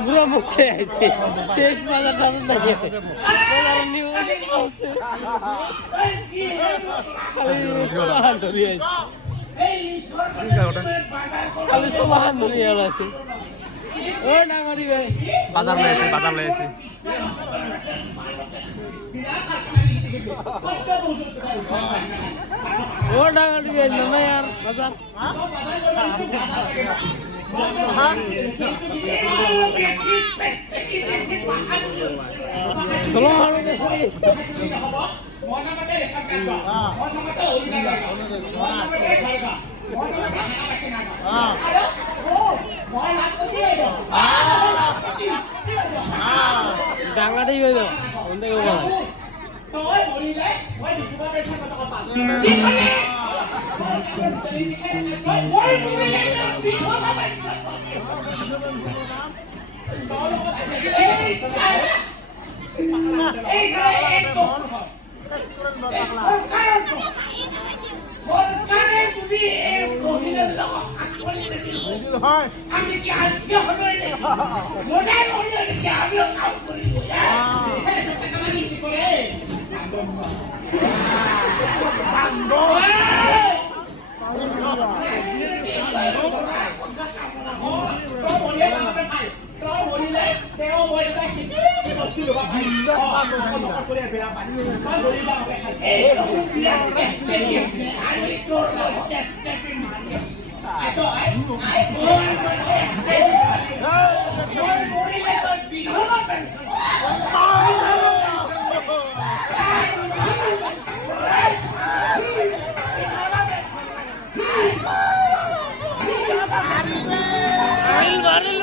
বুড়ো মুখে আছে শেষ বাজার সামনে লাগে খালি সোলাহান ধরিয়ে আছে ও না মারি ভাই বাজার লয়েছে ও ডাঙাড়ি ভাই না यार বাজার সোলাহান ডাঙাড়ি ভাই তো কোনটা বলা আমি কি আলসি হলো মনে হলো কি আমিও কাম করিব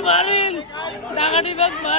মারিল ডাঙাড়ি ব্যাগ মারিল